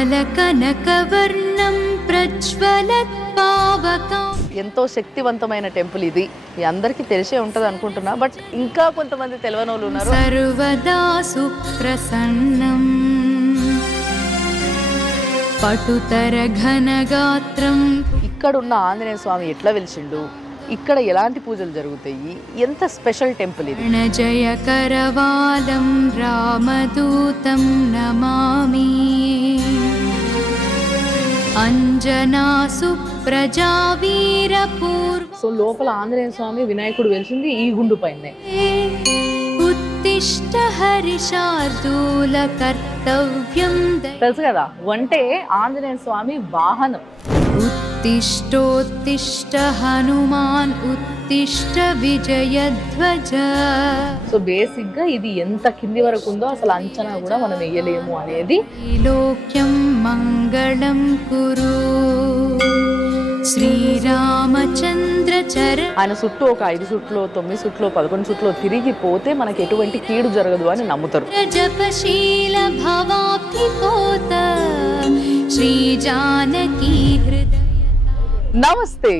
నిర్మల కనకవర్ణం ప్రజ్వలత్ పావకం. ఎంతో శక్తివంతమైన టెంపుల్ ఇది. మీ అందరికీ తెలిసే ఉంటుంది అనుకుంటున్నా, బట్ ఇంకా కొంతమంది తెలియని వాళ్ళు ఉన్నారు. సర్వదా సుప్రసన్నం పటుతర ఘనగాత్రం. ఇక్కడున్న ఆంజనేయ స్వామి ఎట్లా వెలిసిండు, ఇక్కడ ఎలాంటి పూజలు జరుగుతాయి, ఎంత స్పెషల్ టెంపుల్ ఇది. జయ కరవాలం రామదూతం నమామి. అంజనా సుప్రజా వీరపూర్వ. సో లోపల ఆంజనేయ స్వామి వినాయకుడు వెలిసింది ఈ గుండు పైనే. ఉత్తిష్ట హరిశార్దూల కర్తవ్యం. తెలుసు కదా, వంటే ఆంజనేయ స్వామి వాహనం. ఉత్తిష్టోత్తిష్ట హనుమాన్ ఉత్తిష్ట విజయధ్వజ. సో బేసిక్ గా ఇది ఎంత కింది వరకు ఉందో అసలు అంచనా కూడా మనం వేయలేము అనేది. లోక్యం మంగళం కురు శ్రీరామచంద్ర చర. ఆయన చుట్టూ ఒక 5 చుట్లు 9 చుట్లు 11 చుట్లు తిరిగిపోతే మనకి ఎటువంటి కీడు జరగదు అని నమ్ముతారు. జపశీల భవాబ్ధిపోత శ్రీ జానకీ హృదయ. నమస్తే,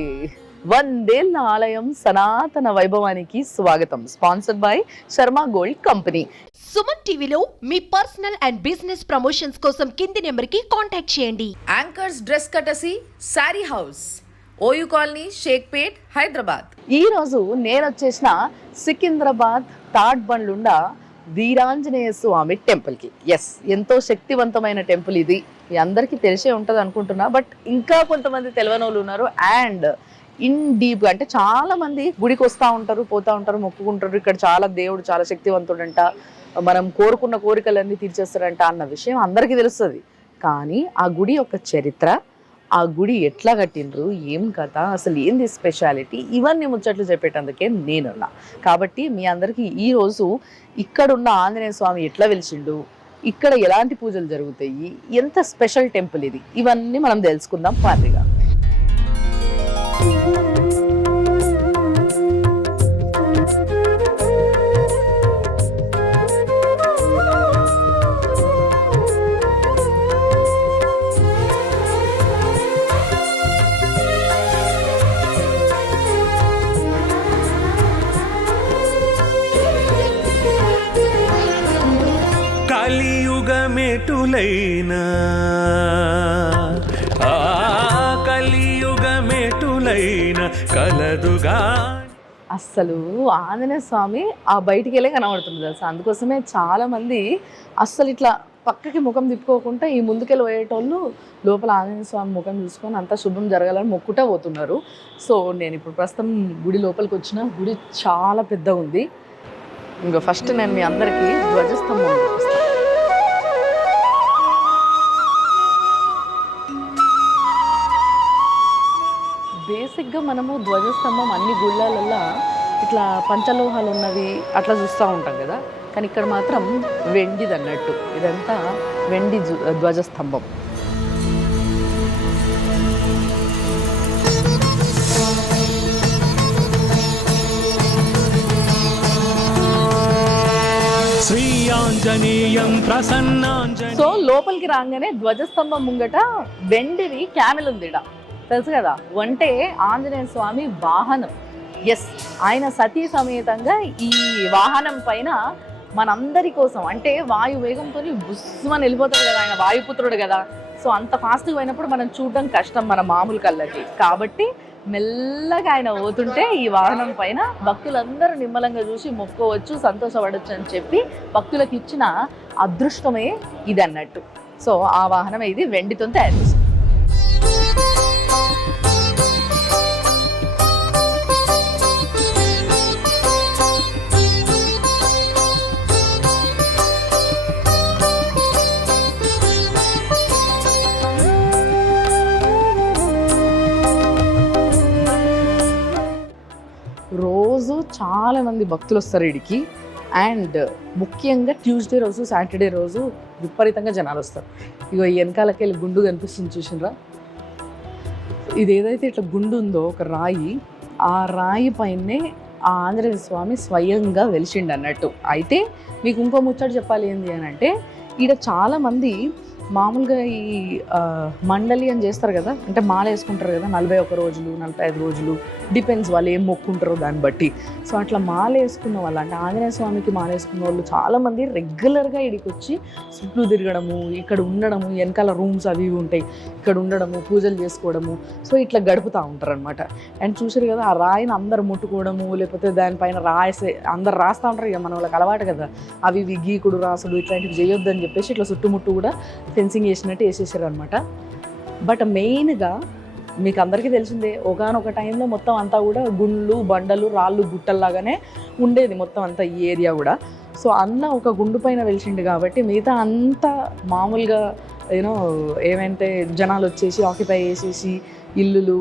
వందేళ్ల ఆలయం సనాతన వైభవానికి స్వాగతం. Sponsored by Sharma gold company. Suman టీవీలో మీ పర్సనల్ అండ్ బిజినెస్ ప్రమోషన్స్ కోసం కింది నెంబర్కి కాంటాక్ట్ చేయండి. Anchors dress courtesy sari house, OU colony, Shaikpet, Hyderabad. ఈ రోజు నేను వచ్చేసిన సికింద్రాబాద్ థర్డ్ బండ్లుండ వీరాంజనేయ స్వామి టెంపుల్కి. ఎస్, ఎంతో శక్తివంతమైన టెంపుల్ ఇది. మీ అందరికీ తెలిసే ఉంటుంది అనుకుంటున్నా, బట్ ఇంకా కొంతమంది తెలియని వాళ్ళు ఉన్నారు. అండ్ ఇన్ డీప్ అంటే చాలా మంది గుడికి వస్తూ ఉంటారు, పోతూ ఉంటారు, మొక్కుకుంటారు. ఇక్కడ చాలా దేవుడు చాలా శక్తివంతుడంట, మనం కోరుకున్న కోరికలన్నీ తీర్చేస్తారంట అన్న విషయం అందరికీ తెలుస్తుంది. కానీ ఆ గుడి యొక్క చరిత్ర, ఆ గుడి ఎట్లా కట్టిండ్రు, ఏం కథ, అసలు ఏంది స్పెషాలిటీ, ఇవన్నీ ముచ్చట్లు చెప్పేటందుకే నేనున్నా. కాబట్టి మీ అందరికీ ఈరోజు ఇక్కడున్న ఆంజనేయ స్వామి ఎట్లా వెలిసిండు, ఇక్కడ ఎలాంటి పూజలు జరుగుతాయి, ఎంత స్పెషల్ టెంపుల్ ఇది, ఇవన్నీ మనం తెలుసుకుందాం పార్టీగా. కలియుగమెటులైనా కలియుగమెటులైనా కలదుగా. అస్సలు ఆంజనేయ స్వామి ఆ బయటికి వెళ్ళే కనబడుతుంది తెలుసా. అందుకోసమే చాలా మంది అస్సలు ఇట్లా పక్కకి ముఖం తిప్పుకోకుండా ఈ ముందుకెళ్ళి పోయేటోళ్ళు లోపల ఆంజనేయ స్వామి ముఖం చూసుకొని అంతా శుభం జరగాలని మొక్కుటా పోతున్నారు. సో నేను ఇప్పుడు ప్రస్తుతం గుడి లోపలికి వచ్చిన. గుడి చాలా పెద్దగా ఉంది. ఇంకా ఫస్ట్ నేను మీ అందరికీ ధ్వజస్తంభం చూపిస్తాను. బేసిక్గా మనము ధ్వజస్తంభం అన్ని గుళ్ళల్లో ఇట్లా పంచలోహాలు ఉన్నవి అట్లా చూస్తూ ఉంటాం కదా, కానీ ఇక్కడ మాత్రం వెండిది అన్నట్టు. ఇదంతా వెండి ధ్వజస్తంభం. సో లోపలికి రాగానే ధ్వజస్తంభం ముంగట వెండిది క్యామెల్ ఉంది. తెలుసు కదా, వంటే ఆంజనేయ స్వామి వాహనం. ఎస్, ఆయన సతీ సమేతంగా ఈ వాహనం పైన మనందరి కోసం అంటే వాయు వేగంతో బుస్సుమని వెళ్ళిపోతాడు కదా, ఆయన వాయుపుత్రుడు కదా. సో అంత ఫాస్ట్గా పోయినప్పుడు మనం చూడడం కష్టం మన మామూలు కళ్ళకి. కాబట్టి మెల్లగా ఆయన పోతుంటే ఈ వాహనం పైన భక్తులందరూ నిమ్మలంగా చూసి మొక్కోవచ్చు, సంతోషపడవచ్చు అని చెప్పి భక్తులకు ఇచ్చిన అదృష్టమే ఇది అన్నట్టు. సో ఆ వాహనం ఇది వెండితో తయారు చేసింది. రోజు చాలా మంది భక్తులు వస్తారు ఇడికి. అండ్ ముఖ్యంగా ట్యూస్డే రోజు, సాటర్డే రోజు విపరీతంగా జనాలు వస్తారు. ఇగో ఈ వెనకాలకి వెళ్ళి గుండు కనిపిస్తుంది చూసినరా. ఇది ఏదైతే ఇట్లా గుండు ఉందో ఒక రాయి, ఆ రాయి పైనే ఆ ఆంజనేయ స్వామి స్వయంగా వెలిసిండు అన్నట్టు. అయితే మీకు ఇంకో ముచ్చట చెప్పాలి ఏంటి అని అంటే, ఈడ చాలామంది మామూలుగా ఈ మండలి అని చేస్తారు కదా, అంటే మాల వేసుకుంటారు కదా 41 రోజులు 45 రోజులు, డిపెండ్స్ వాళ్ళు ఏం మొక్కుంటారో దాన్ని బట్టి. సో అట్లా మాల వేసుకున్న వాళ్ళు, అంటే ఆంజనేయ స్వామికి మాల వేసుకున్న వాళ్ళు చాలామంది రెగ్యులర్గా ఇక్కడికి వచ్చి చుట్టూ తిరగడము, ఇక్కడ ఉండడము, వెనకాల రూమ్స్ అవి ఇవి ఉంటాయి, ఇక్కడ ఉండడము, పూజలు చేసుకోవడము, సో ఇట్లా గడుపుతూ ఉంటారు అనమాట. అండ్ చూసారు కదా ఆ రాయిని అందరు ముట్టుకోవడము, లేకపోతే దానిపైన అందరు రాస్తూ ఉంటారు ఇక మన వాళ్ళకి అలవాటు కదా, అవి ఇవి గీకుడు రాసుడు ఇట్లాంటివి చేయొద్దని చెప్పేసి ఇట్లా చుట్టుముట్టు కూడా ఫెన్సింగ్ వేసినట్టు వేసేసారు అనమాట. బట్ మెయిన్గా మీకు అందరికీ తెలిసిందే, ఒకనొక టైంలో మొత్తం అంతా కూడా గుండ్లు బండలు రాళ్ళు గుట్టల్లాగానే ఉండేది మొత్తం అంతా ఈ ఏరియా కూడా. సో అన్న ఒక గుండు పైన వెలిసిండు కాబట్టి మిగతా అంతా మామూలుగా ఏమంటే జనాలు వచ్చేసి ఆక్యుపై చేసేసి ఇల్లులు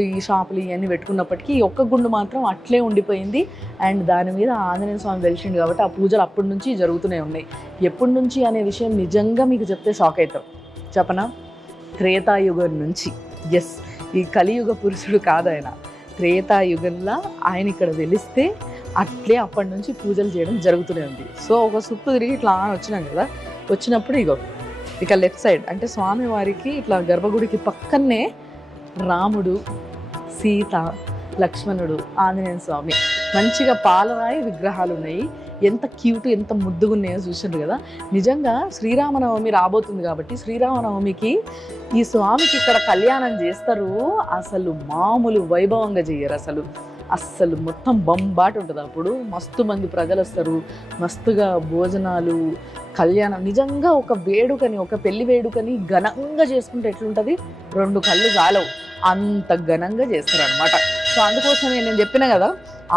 ఈ షాపులు ఇవన్నీ పెట్టుకున్నప్పటికీ ఈ ఒక్క గుండు మాత్రం అట్లే ఉండిపోయింది. అండ్ దాని మీద ఆంజనేయ స్వామి వెలిసిండు కాబట్టి ఆ పూజలు అప్పటి నుంచి జరుగుతూనే ఉన్నాయి. ఎప్పటి నుంచి అనే విషయం నిజంగా మీకు చెప్తే షాక్ అవుతాం. చెప్పనా? త్రేతాయుగం నుంచి. ఎస్, ఈ కలియుగ పురుషుడు కాదు ఆయన, త్రేతాయుగంలో ఆయన ఇక్కడ వెలిస్తే అట్లే అప్పటి నుంచి పూజలు చేయడం జరుగుతూనే ఉంది. సో ఒక సుప్పు తిరిగి ఇట్లా వచ్చినాం కదా, వచ్చినప్పుడు ఇక లెఫ్ట్ సైడ్ అంటే స్వామివారికి ఇట్లా గర్భగుడికి పక్కనే రాముడు, సీత, లక్ష్మణుడు, ఆంజనేయ స్వామి మంచిగా పాలరాయి విగ్రహాలు ఉన్నాయి. ఎంత క్యూట్, ఎంత ముద్దుగా ఉన్నాయో చూసిండ్రు కదా. నిజంగా శ్రీరామనవమి రాబోతుంది కాబట్టి శ్రీరామనవమికి ఈ స్వామికి ఇక్కడ కళ్యాణం చేస్తారు. అసలు మామూలు వైభవంగా చేయరు, అస్సలు మొత్తం బంబాటు ఉంటుంది. అప్పుడు మస్తు మంది ప్రజలు వస్తారు, మస్తుగా భోజనాలు, కళ్యాణం. నిజంగా ఒక వేడుకని, ఒక పెళ్లి వేడుకని ఘనంగా చేసుకుంటే ఎట్లుంటుంది, 2 కళ్ళు చాలవు, అంత ఘనంగా చేస్తారు అనమాట. సో అందుకోసమే నేను చెప్పిన కదా,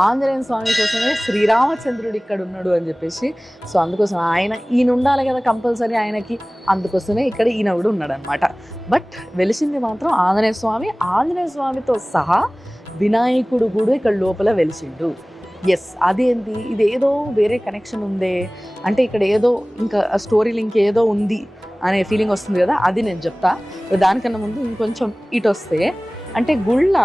ఆంజనేయ స్వామి కోసమే శ్రీరామచంద్రుడు ఇక్కడ ఉన్నాడు అని చెప్పేసి. సో అందుకోసం ఈయన ఉండాలి కదా కంపల్సరీ ఆయనకి, అందుకోసమే ఇక్కడ ఈయన కూడా ఉన్నాడు అనమాట. బట్ వెలిసింది మాత్రం ఆంజనేయ స్వామి. ఆంజనేయ స్వామితో సహా వినాయకుడు కూడా ఇక్కడ లోపల వెలిసిండు. ఎస్, అదేంటి, ఇదేదో వేరే కనెక్షన్ ఉందే అంటే ఇక్కడ ఏదో ఇంకా స్టోరీ లింక్ ఏదో ఉంది అనే ఫీలింగ్ వస్తుంది కదా, అది నేను చెప్తా. దానికన్నా ముందు ఇంకొంచెం ఇటు వస్తే, అంటే గుళ్ళ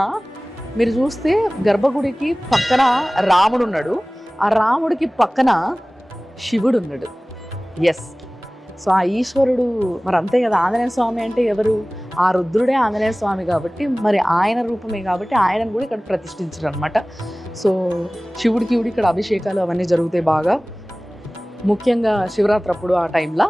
మీరు చూస్తే గర్భగుడికి పక్కన రాముడు ఉన్నాడు, ఆ రాముడికి పక్కన శివుడు ఉన్నాడు. ఎస్, సో ఆ ఈశ్వరుడు మరి అంతే కదా. ఆంజనేయ స్వామి అంటే ఎవరు? ఆ రుద్రుడే ఆంజనేయ స్వామి కాబట్టి మరి ఆయన రూపమే కాబట్టి ఆయనను కూడా ఇక్కడ ప్రతిష్ఠించారు అనమాట. సో శివుడికి ఇక్కడ అభిషేకాలు అవన్నీ జరుగుతాయి బాగా, ముఖ్యంగా శివరాత్రి అప్పుడు ఆ టైంలో.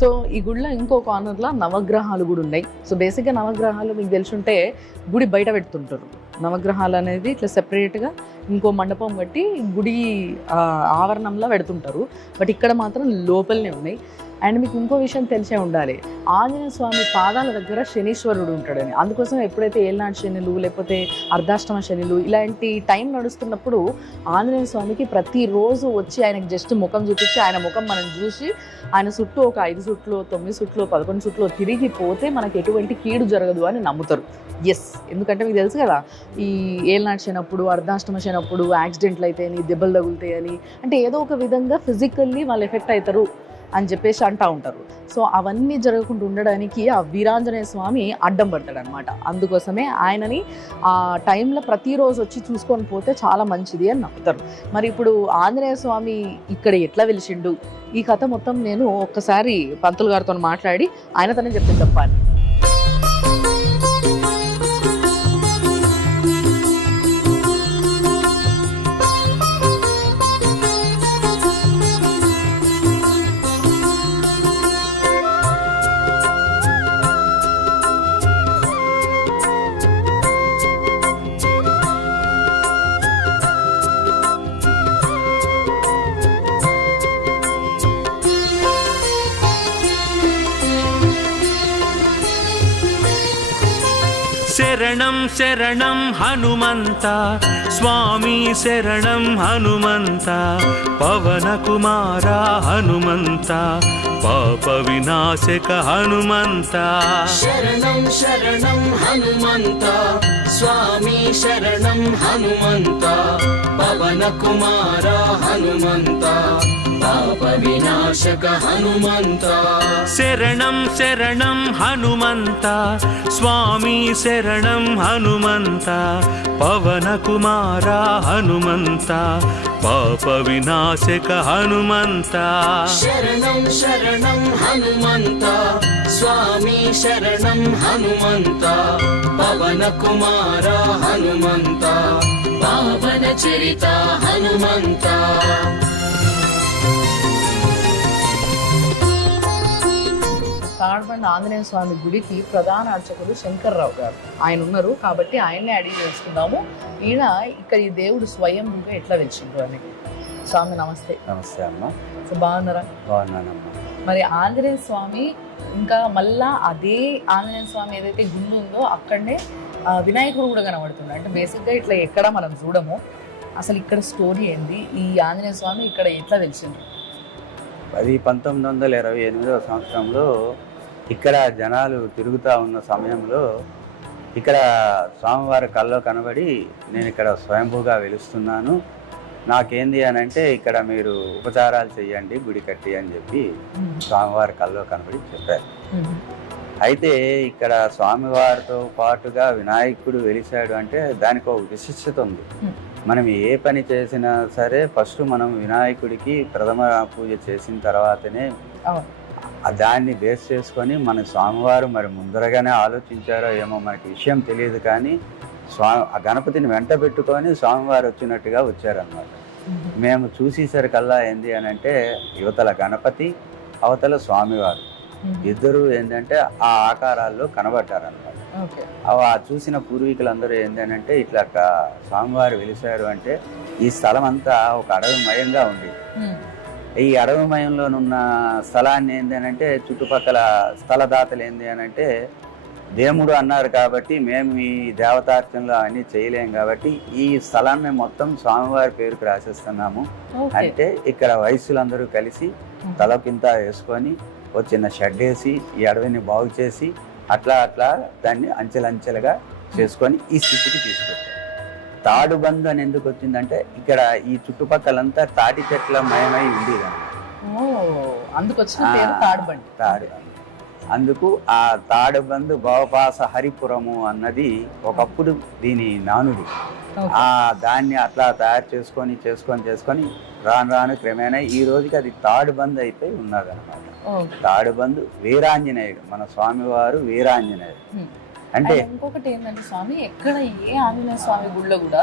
సో ఈ గుడిలో ఇంకో కార్నర్లో నవగ్రహాలు కూడా ఉన్నాయి. సో బేసిక్గా నవగ్రహాలు మీకు తెలుసుంటే గుడి బయట పెడుతుంటారు. నవగ్రహాలు అనేది ఇట్లా సెపరేట్గా ఇంకో మండపం కట్టి గుడి ఆవరణంలో పెడుతుంటారు. బట్ ఇక్కడ మాత్రం లోపలనే ఉన్నాయి. అండ్ మీకు ఇంకో విషయం తెలిసే ఉండాలి, ఆంజనేయ స్వామి పాదాల దగ్గర శనీశ్వరుడు ఉంటాడని. అందుకోసం ఎప్పుడైతే ఏళ్ళనాటి శనులు లేకపోతే అర్ధాష్టమ శనులు ఇలాంటి టైం నడుస్తున్నప్పుడు ఆంజనేయ స్వామికి ప్రతిరోజు వచ్చి ఆయనకు జస్ట్ ముఖం చూపించి ఆయన ముఖం మనం చూసి ఆయన చుట్టూ ఒక 5 చుట్లు 9 చుట్లు 11 చుట్లు తిరిగిపోతే మనకు ఎటువంటి కీడు జరగదు అని నమ్ముతారు. ఎస్, ఎందుకంటే మీకు తెలుసు కదా, ఈ ఏళ్ళనాటి శనప్పుడు అర్ధాష్టమ శనప్పుడు యాక్సిడెంట్లు అయితాయని, దెబ్బలు తగులుతాయని, అంటే ఏదో ఒక విధంగా ఫిజికల్లీ వాళ్ళు ఎఫెక్ట్ అవుతారు అని చెప్పేసి అంటూ ఉంటారు. సో అవన్నీ జరగకుండా ఉండడానికి ఆ వీరాంజనేయ స్వామి అడ్డం పడతాడు అనమాట. అందుకోసమే ఆయనని ఆ టైంలో ప్రతిరోజు వచ్చి చూసుకొని పోతే చాలా మంచిది అని నమ్ముతారు. మరి ఇప్పుడు ఆంజనేయ స్వామి ఇక్కడ ఎట్లా వెలిసిండు, ఈ కథ మొత్తం నేను ఒక్కసారి పంతులు గారితో మాట్లాడి ఆయనతోనే చెప్పాలి. శరణం శరణం హనుమంత స్వామి శరణం హనుమంత పవన కుమార హనుమంత పాప వినాశక హనుమంత శరణం శరణం హనుమంత స్వామి శరణం హనుమంత పవన కుమార హనుమంత పాప వినాశక హనుమంత శరణం శరణం హనుమంత స్వామి శరణం హనుమంత పవన కుమార హనుమంత పాప వినాశక హనుమంత శరణం శరణం హనుమంత స్వామి శరణం హనుమంత పవన కుమార హనుమంత పావన చరిత హనుమంత తాడ్బండ్ ఆంజనేయ స్వామి గుడికి ప్రధాన అర్చకులు శంకర్రావు గారు ఆయన ఉన్నారు కాబట్టి ఆయన్నే అడిగి తెలుసుకుందాము. ఈయన ఇక్కడ ఈ దేవుడు స్వయంగా ఎట్లా వెలిచిండ్రు అని. స్వామి నమస్తే. నమస్తే అమ్మ. సో బాగున్నారా? బాగున్నానమ్మా. మరి ఆంజనేయ స్వామి ఇంకా మళ్ళా అదే ఆంజనేయ స్వామి ఏదైతే గుండు ఉందో అక్కడనే వినాయకుడు కూడా కనబడుతుంది. అంటే బేసిక్గా ఇట్లా ఎక్కడ మనం చూడము. అసలు ఇక్కడ స్టోరీ ఏంది, ఈ ఆంజనేయ స్వామి ఇక్కడ ఎట్లా వెలిచిండ్రు? అది 1928వ సంవత్సరంలో ఇక్కడ జనాలు తిరుగుతూ ఉన్న సమయంలో ఇక్కడ స్వామివారి కల్లో కనబడి నేను ఇక్కడ స్వయంభూగా వెలుస్తున్నాను, నాకేంది అని అంటే ఇక్కడ మీరు ఉపచారాలు చెయ్యండి గుడి కట్టి అని చెప్పి స్వామివారి కల్లో కనబడి చెప్పారు. అయితే ఇక్కడ స్వామివారితో పాటుగా వినాయకుడు వెలిశాడు అంటే దానికి ఒక విశిష్టత ఉంది. మనం ఏ పని చేసినా సరే ఫస్ట్ మనం వినాయకుడికి ప్రథమ పూజ చేసిన తర్వాతనే దాన్ని బేస్ చేసుకొని మన స్వామివారు మరి ముందరగానే ఆలోచించారో ఏమో మనకి విషయం తెలియదు, కానీ ఆ గణపతిని వెంట పెట్టుకొని స్వామివారు వచ్చినట్టుగా వచ్చారన్నమాట. మేము చూసేసరికల్లా ఏంది అని అంటే యువతల గణపతి అవతల స్వామివారు ఇద్దరు ఏంటంటే ఆ ఆకారాల్లో కనబడ్డారన్నమాట. ఆ చూసిన పూర్వీకులందరూ ఏంటంటే ఇట్లా స్వామివారు వెలిశారు అంటే ఈ స్థలం అంతా ఒక అడవిమయంగా ఉంది. ఈ అడవిమయంలోనున్న స్థలాన్ని ఏంటంటే చుట్టుపక్కల స్థలదాతలు ఏంది అని అంటే దేవుడు అన్నారు కాబట్టి మేము ఈ దేవతార్చనలు అవన్నీ చేయలేం కాబట్టి ఈ స్థలాన్ని మొత్తం స్వామివారి పేరుకు రాసేస్తున్నాము అంటే ఇక్కడ వయస్సులందరూ కలిసి తలకింత వేసుకొని ఒక చిన్న షెడ్ వేసి ఈ అడవిని బాగు చేసి అట్లా అట్లా దాన్ని అంచెలంచెలుగా చేసుకొని ఈ స్థితికి తీసుకొచ్చారు. తాడుబందు అని ఎందుకు వచ్చిందంటే ఇక్కడ ఈ చుట్టుపక్కలంతా తాటి చెట్ల మయమై ఉండేది. అందుకు ఆ తాడుబందు భవపాస హరిపురము అన్నది ఒకప్పుడు దీని నానుడి. దాన్ని అట్లా తయారు చేసుకొని రాను రాను క్రమేణా ఈ రోజుకి అది తాడుబందు అయిపోయి ఉన్నదన్నమాట. తాడుబందు వీరాంజనేయుడు, మన స్వామివారు వీరాంజనేయుడు. అంటే ఇంకొకటి ఏంటంటే స్వామి ఎక్కడ ఏ ఆంజనేయ స్వామి గుళ్ళో కూడా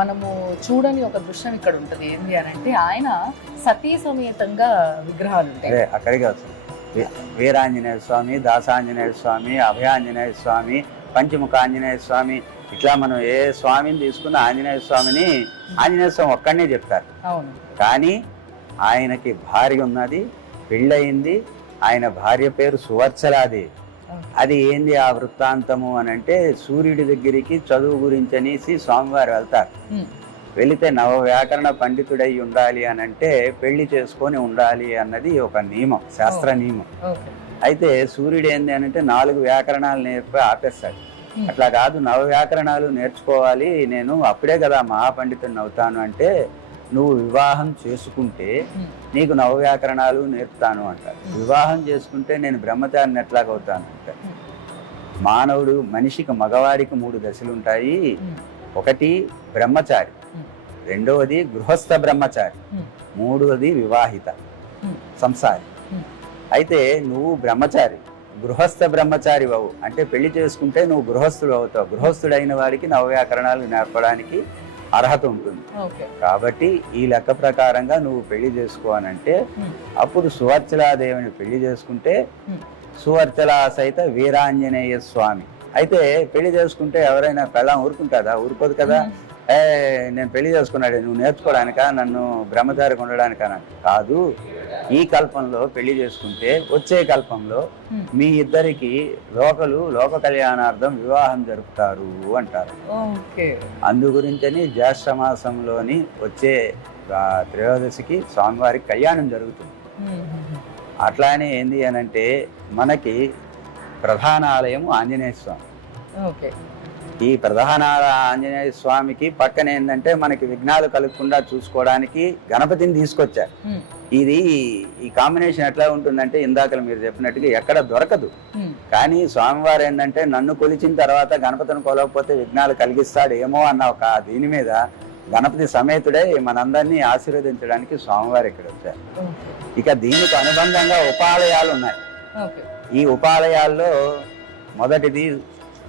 మనము చూడని ఒక దృశ్యం ఇక్కడ ఉంటది. ఏంటి అని అంటే ఆయన సతీ సమేతంగా విగ్రహాలు ఉంటాయి. అక్కడికి వస్తుంది వీరాంజనేయ స్వామి, దాసాంజనేయ స్వామి, అభయాంజనేయ స్వామి, పంచముఖ ఆంజనేయ స్వామి, ఇట్లా మనం ఏ స్వామిని తీసుకున్న ఆంజనేయ స్వామిని ఆంజనేయ స్వామి ఒక్కడనే చెప్తారు. కానీ ఆయనకి భార్య ఉన్నది, పెళ్ళయింది. ఆయన భార్య పేరు సువర్చలాదేవి. అది ఏంది ఆ వృత్తాంతము అని అంటే సూర్యుడి దగ్గరికి చదువు గురించి అనేసి స్వామివారు వెళ్తారు. వెళితే నవ వ్యాకరణ పండితుడై ఉండాలి అని అంటే పెళ్లి చేసుకొని ఉండాలి అన్నది ఒక నియమం, శాస్త్ర నియమం. అయితే సూర్యుడు ఏంది అని అంటే 4 వ్యాకరణాలు నేర్పి ఆపేస్తాడు. అట్లా కాదు, నవ వ్యాకరణాలు నేర్చుకోవాలి, నేను అప్పుడే కదా మహాపండితుడిని అవుతాను అంటే నువ్వు వివాహం చేసుకుంటే నీకు నవ వ్యాకరణాలు నేర్పుతాను అంటారు. వివాహం చేసుకుంటే నేను బ్రహ్మచారిని ఎట్లాగవుతాను అంటారు. మానవుడు మనిషికి మగవాడికి 3 దశలు ఉంటాయి. ఒకటి బ్రహ్మచారి, రెండవది గృహస్థ బ్రహ్మచారి, మూడవది వివాహిత సంసారి. అయితే నువ్వు బ్రహ్మచారి, గృహస్థ బ్రహ్మచారి అవు అంటే పెళ్లి చేసుకుంటే నువ్వు గృహస్థుడు అవుతావు. గృహస్థుడైన వాడికి నవవ్యాకరణాలు నేర్పడానికి అర్హత ఉంటుంది. కాబట్టి ఈ లెక్క ప్రకారంగా నువ్వు పెళ్లి చేసుకోవాలంటే అప్పుడు సువర్చలాదేవిని పెళ్లి చేసుకుంటే సువర్చలా సహిత వీరాంజనేయ స్వామి. అయితే పెళ్లి చేసుకుంటే ఎవరైనా పెళ్ళాం ఊరుకుంటుందా? ఊరుకోదు కదా. నేను పెళ్లి చేసుకున్నాడు, నువ్వు నేర్చుకోవడానికా, నన్ను బ్రహ్మచారికి ఉండడానికా? కాదు, ఈ కల్పంలో పెళ్లి చేసుకుంటే వచ్చే కల్పంలో మీ ఇద్దరికి లోక కళ్యాణార్థం వివాహం జరుపుతారు అంటారు. ఓకే. అందు గురించని జ్యేష్ఠ మాసంలోని వచ్చే త్రయోదశికి స్వామివారికి కళ్యాణం జరుగుతుంది. అట్లానే ఏంది అనంటే మనకి ప్రధాన ఆలయం ఆంజనేయ స్వామి. ఓకే. ఈ ప్రధాన ఆంజనేయ స్వామికి పక్కన ఏంటంటే మనకి విఘ్నాలు కలగకుండా చూసుకోవడానికి గణపతిని తీసుకొచ్చారు. ఇది ఈ కాంబినేషన్ ఎట్లా ఉంటుందంటే ఇందాక మీరు చెప్పినట్టుగా ఎక్కడ దొరకదు. కానీ స్వామివారు ఏంటంటే నన్ను కొలిచిన తర్వాత గణపతిని కొలవకపోతే విఘ్నాలు కలిగిస్తాడు ఏమో అన్న ఒక దీని మీద గణపతి సమేతుడే మనందరినీ ఆశీర్వదించడానికి స్వామివారు ఇక్కడ వచ్చారు. ఇక దీనికి అనుబంధంగా ఉపాలయాలు ఉన్నాయి. ఈ ఉపాలయాల్లో మొదటిది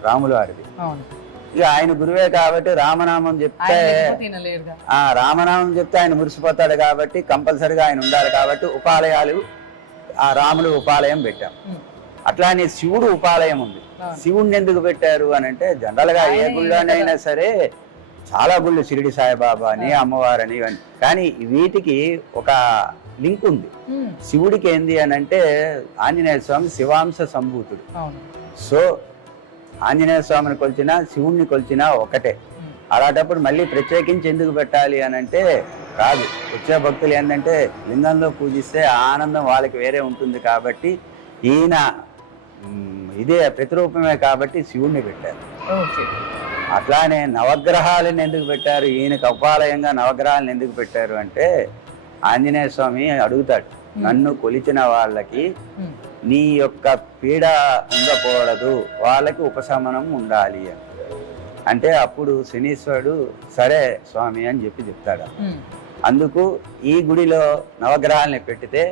రాముల వారిది. ఇక ఆయన గురువే కాబట్టి రామనామం చెప్తే ఆయన మురిసిపోతాడు కాబట్టి కంపల్సరిగా ఆయన ఉండాలి కాబట్టి ఉపాలయాలు ఆ రాములు ఉపాలయం పెట్టాం. అట్లానే శివుడు ఉపాలయం ఉంది. శివుడిని ఎందుకు పెట్టారు అని అంటే జనరల్ గా ఏ గుళ్ళోనైనా సరే చాలా గుళ్ళు షిరిడి సాయిబాబా అని అమ్మవారని ఇవన్నీ, కానీ వీటికి ఒక లింక్ ఉంది. శివుడికి ఏంది అని అంటే ఆంజనేయ స్వామి శివాంశ సంభూతుడు. సో ఆంజనేయ స్వామిని కొలిచినా శివుణ్ణి కొలిచినా ఒకటే. అలాంటప్పుడు మళ్ళీ ప్రత్యేకించి ఎందుకు పెట్టాలి అని అంటే కాదు, వచ్చే భక్తులు ఏంటంటే లింగంలో పూజిస్తే ఆనందం వాళ్ళకి వేరే ఉంటుంది కాబట్టి ఈయన ఇదే ప్రతిరూపమే కాబట్టి శివుణ్ణి పెట్టారు. అట్లానే నవగ్రహాలను ఎందుకు పెట్టారు, ఈయనకు ఉపాలయంగా నవగ్రహాలను ఎందుకు పెట్టారు అంటే ఆంజనేయ స్వామి అడుగుతాడు, నన్ను కొలిచిన వాళ్ళకి నీ యొక్క పీడ ఉండకూడదు, వాళ్ళకి ఉపశమనం ఉండాలి అని. అంటే అప్పుడు శనీశ్వరుడు సరే స్వామి అని చెప్తాడు. అందుకు ఈ గుడిలో నవగ్రహాలని పెట్టితే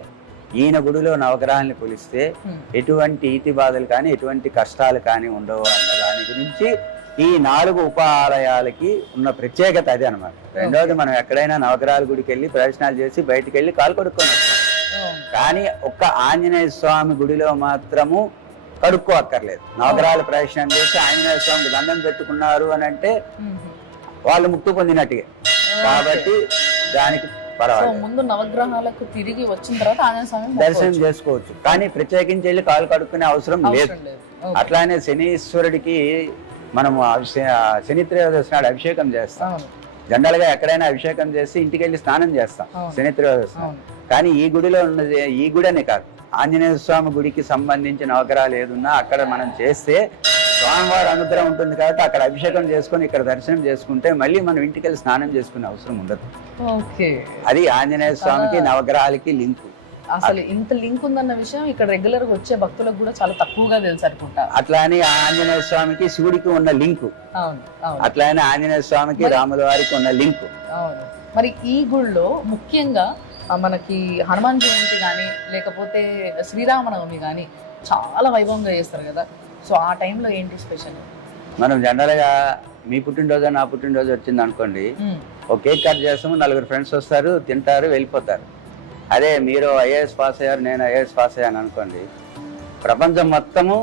ఈయన గుడిలో నవగ్రహాలని కొలిస్తే ఎటువంటి ఈతి బాధలు కానీ ఎటువంటి కష్టాలు కానీ ఉండవు అన్న దాని గురించి ఈ 4 ఉపాలయాలకి ఉన్న ప్రత్యేకత అది అనమాట. రెండవది మనం ఎక్కడైనా నవగ్రహాల గుడికి వెళ్ళి ప్రదర్శనలు చేసి బయటికి వెళ్ళి కాలు కడుక్కొని వస్తాం. కానీ ఒక్క ఆంజనేయ స్వామి గుడిలో మాత్రము కడుక్కో అక్కర్లేదు. నవగ్రహాల ప్రదర్శనం చేసి ఆంజనేయ స్వామికి దండం పెట్టుకున్నారు అని అంటే వాళ్ళు ముక్తి పొందినట్టుగా, కాబట్టి దానికి పర్వాలేదు. ముందు నవగ్రహాలకు తిరిగి వచ్చిన తర్వాత ఆంజనేయ స్వామి దర్శనం చేసుకోవచ్చు, కానీ ప్రత్యేకించి వెళ్ళి కాలు కడుక్కునే అవసరం లేదు. అట్లానే శనీశ్వరుడికి మనము శని త్రయోదశి నాడు అభిషేకం చేస్తాం. జనరల్ గా ఎక్కడైనా అభిషేకం చేసి ఇంటికి వెళ్ళి స్నానం చేస్తాం శని త్రయోదశి. కానీ ఈ గుడిలో ఉన్నది ఈ గుడి అనే కాదు, ఆంజనేయ స్వామి గుడికి సంబంధించిన నవగ్రహాలు ఏదున్నా అక్కడ మనం చేస్తే స్వామివారి అనుగ్రహం ఉంటుంది కాబట్టి అక్కడ అభిషేకం చేసుకొని ఇక్కడ దర్శనం చేసుకుంటే మళ్ళీ మనం ఇంటికి వెళ్ళి స్నానం చేసుకునే అవసరం ఉండదు. అది ఆంజనేయ స్వామికి నవగ్రహాలకి లింక్. అసలు ఇంత లింక్ ఉందన్న విషయం ఇక్కడ రెగ్యులర్ గా వచ్చే భక్తులకు కూడా చాలా తక్కువగా తెలుసు అనుకుంటా. అట్లానే ఆంజనేయ స్వామికి శివుడికి ఉన్న లింకు, అట్లానే ఆంజనేయ స్వామికి రాముల వారికి ఉన్న లింకు. మరి ఈ గుళ్ళో ముఖ్యంగా మనకి హనుమాన్ జయంతి కానీ లేకపోతే శ్రీరామనవమి కానీ చాలా వైభవంగా చేస్తారు కదా, సో ఆ టైంలో ఏంటి స్పెషల్? మనం జనరల్ గా మీ పుట్టినరోజు నా పుట్టినరోజు వచ్చింది అనుకోండి, ఒక కేక్ కట్ చేస్తాము, 4 ఫ్రెండ్స్ వస్తారు, తింటారు, వెళ్ళిపోతారు. అదే మీరు ఐఏఎస్ పాస్ అయ్యారు, నేను ఐఏఎస్ పాస్ అయ్యాను అనుకోండి, ప్రపంచం మొత్తము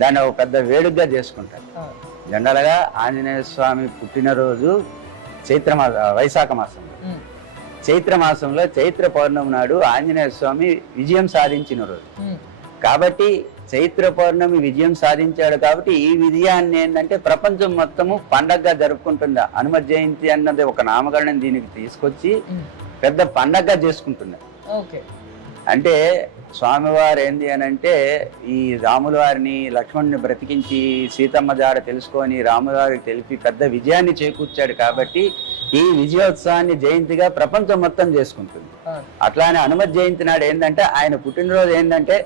దాన్ని ఒక పెద్ద వేడుకగా చేసుకుంటారు. జనరల్గా ఆంజనేయ స్వామి పుట్టినరోజు వైశాఖ మాసం. చైత్ర మాసంలో చైత్ర పౌర్ణమి నాడు ఆంజనేయ స్వామి విజయం సాధించిన రోజు కాబట్టి చైత్ర పౌర్ణమి విజయం సాధించాడు కాబట్టి ఈ విజయాన్ని ఏంటంటే ప్రపంచం మొత్తము పండగగా జరుపుకుంటుంది. హనుమ జయంతి అన్నది ఒక నామకరణం దీనికి తీసుకొచ్చి పెద్ద పండగగా చేసుకుంటున్నారు. అంటే స్వామివారు ఏంది అని అంటే ఈ రాముల వారిని లక్ష్మణుని బ్రతికించి సీతమ్మ జాడ తెలుసుకొని రాముల వారికి తెలిపి పెద్ద విజయాన్ని చేకూర్చాడు కాబట్టి ఈ విజయోత్సవాన్ని జయంతిగా ప్రపంచం మొత్తం చేసుకుంటుంది. అట్లానే హనుమత్ జయంతి నాడు ఏంటంటే ఆయన పుట్టినరోజు ఏంటంటే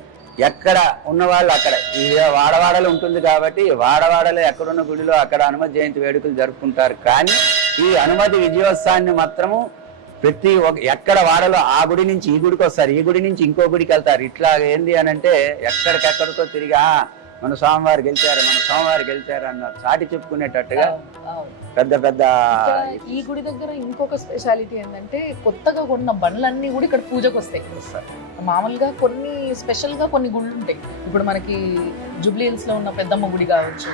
ఎక్కడ ఉన్న వాళ్ళు అక్కడ ఈ వాడవాడలు ఉంటుంది కాబట్టి వాడవాడలో ఎక్కడున్న గుడిలో అక్కడ హనుమత్ జయంతి వేడుకలు జరుపుకుంటారు. కానీ ఈ హనుమతి విజయోత్సవాన్ని మాత్రము ప్రతి ఎక్కడ వాడలో ఆ గుడి నుంచి ఈ గుడికి వస్తారు, ఈ గుడి నుంచి ఇంకో గుడికి వెళ్తారు. ఇట్లా ఏంది అని అంటే ఎక్కడికెక్కడికో తిరిగి మన స్వామివారు గెలిచారు అన్న చాటి చెప్పుకునేటట్టుగా పెద్ద పెద్ద. ఈ గుడి దగ్గర ఇంకొక స్పెషాలిటీ ఏంటంటే కొత్తగా కొన్న బండ్లన్నీ కూడా ఇక్కడ పూజకు వస్తాయి. మామూలుగా కొన్ని స్పెషల్ గా కొన్ని గుళ్ళు ఉంటాయి. ఇప్పుడు మనకి జూబ్లీ హిల్స్ లో ఉన్న పెద్దమ్మ గుడి కావచ్చు,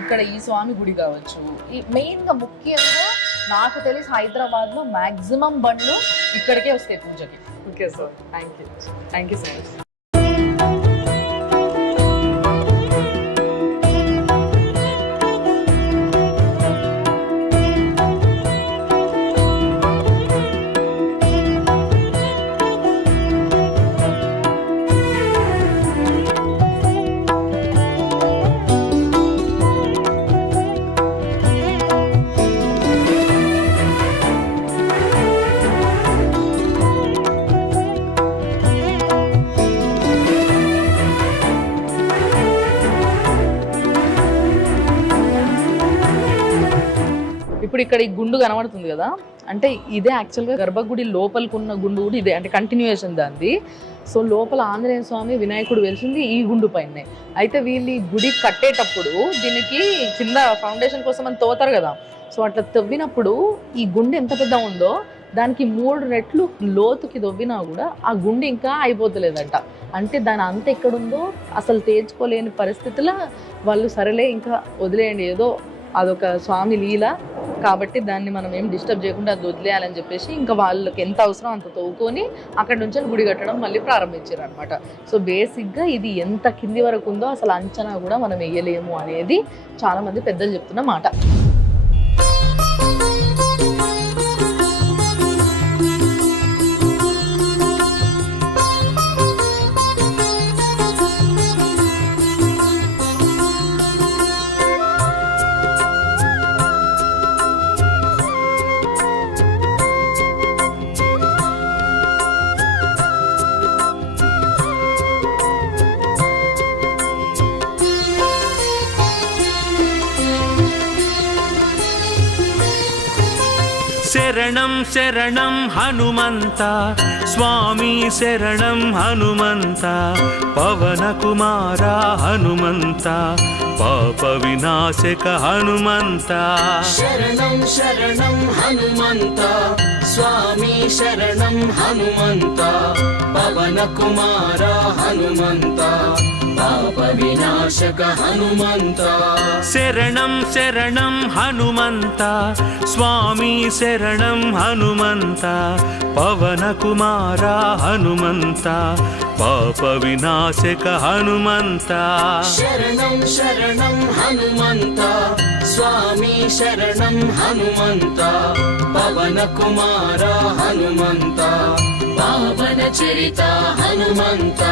ఇక్కడ ఈ స్వామి గుడి కావచ్చు. ఈ మెయిన్ గా ముఖ్యంగా నాకు తెలిసి హైదరాబాద్ లో మాక్సిమం బండ్లు ఇక్కడికే వస్తాయి పూజకి. Okay sir, thank you so much. ఇప్పుడు ఇక్కడ ఈ గుండు కనబడుతుంది కదా, అంటే ఇదే యాక్చువల్గా గర్భగుడి లోపలికున్న గుండు కూడా ఇదే, అంటే కంటిన్యూయేషన్ దాన్ని. సో లోపల ఆంజనేయ స్వామి వినాయకుడు వెలిసింది ఈ గుండు పైనే. అయితే వీళ్ళు ఈ గుడి కట్టేటప్పుడు దీనికి కింద ఫౌండేషన్ కోసం అని తోతారు కదా, సో అట్లా తవ్వినప్పుడు ఈ గుండె ఎంత పెద్ద ఉందో దానికి 3 రెట్లు లోతుకి తవ్వినా కూడా ఆ గుండె ఇంకా అయిపోతలేదంట. అంటే దాని అంత ఎక్కడుందో అసలు తేల్చుకోలేని పరిస్థితుల్లో వాళ్ళు సరేలే ఇంకా వదిలేయండి, ఏదో అదొక స్వామి లీల కాబట్టి దాన్ని మనం ఏం డిస్టర్బ్ చేయకుండా అది వదిలేయాలని చెప్పేసి ఇంకా వాళ్ళకి ఎంత అవసరం అంత తవ్వుకొని అక్కడ నుంచి గుడి కట్టడం మళ్ళీ ప్రారంభించారు అనమాట. సో బేసిక్గా ఇది ఎంత కింది వరకు ఉందో అసలు అంచనా కూడా మనం వేయలేము అనేది చాలామంది పెద్దలు చెప్తున్న మాట. శరణం శరణం హనుమంత స్వామి శరణం హనుమంత పవన కుమార హనుమంత పాప వినాశక హనుమంత. శరణం శరణం హనుమంత స్వామి శరణం హనుమంత పవన కుమార హనుమంత పాప వినాశక హనుమంత. శరణం శరణం హనుమంత స్వామి శరణం హనుమంత పవన కుమార హనుమంత పాప వినాశక హనుమంత. శరణం శరణం హనుమంత స్వామి శరణం హనుమంత పవన కుమార హనుమంత పావన చరిత హనుమంత.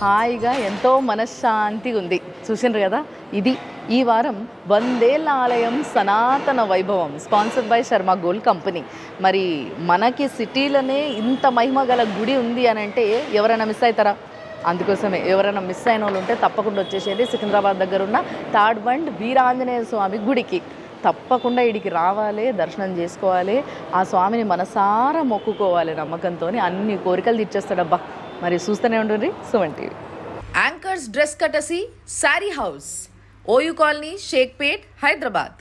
హాయిగా ఎంతో మనశ్శాంతిగా ఉంది. చూసిండ్రు కదా, ఇది ఈ వారం 100 ఏళ్ల ఆలయం సనాతన వైభవం sponsored by Sharma gold company. మరి మనకి సిటీలోనే ఇంత మహిమ గల గుడి ఉంది అని అంటే ఎవరైనా మిస్ అవుతారా? అందుకోసమే ఎవరైనా మిస్ అయిన వాళ్ళు ఉంటే తప్పకుండా వచ్చేసేది సికింద్రాబాద్ దగ్గర ఉన్న థర్డ్ బండ్ వీరాంజనేయ స్వామి గుడికి. తప్పకుండా ఇడికి రావాలి, దర్శనం చేసుకోవాలి, ఆ స్వామిని మనసారా మొక్కుకోవాలి. నమ్మకంతో అన్ని కోరికలు తీర్చేస్తాడబ్బా. మరి చూస్తూనే ఉండండి Suman TV. Anchors dress courtesy sari house, OU colony, Shaikpet, Hyderabad.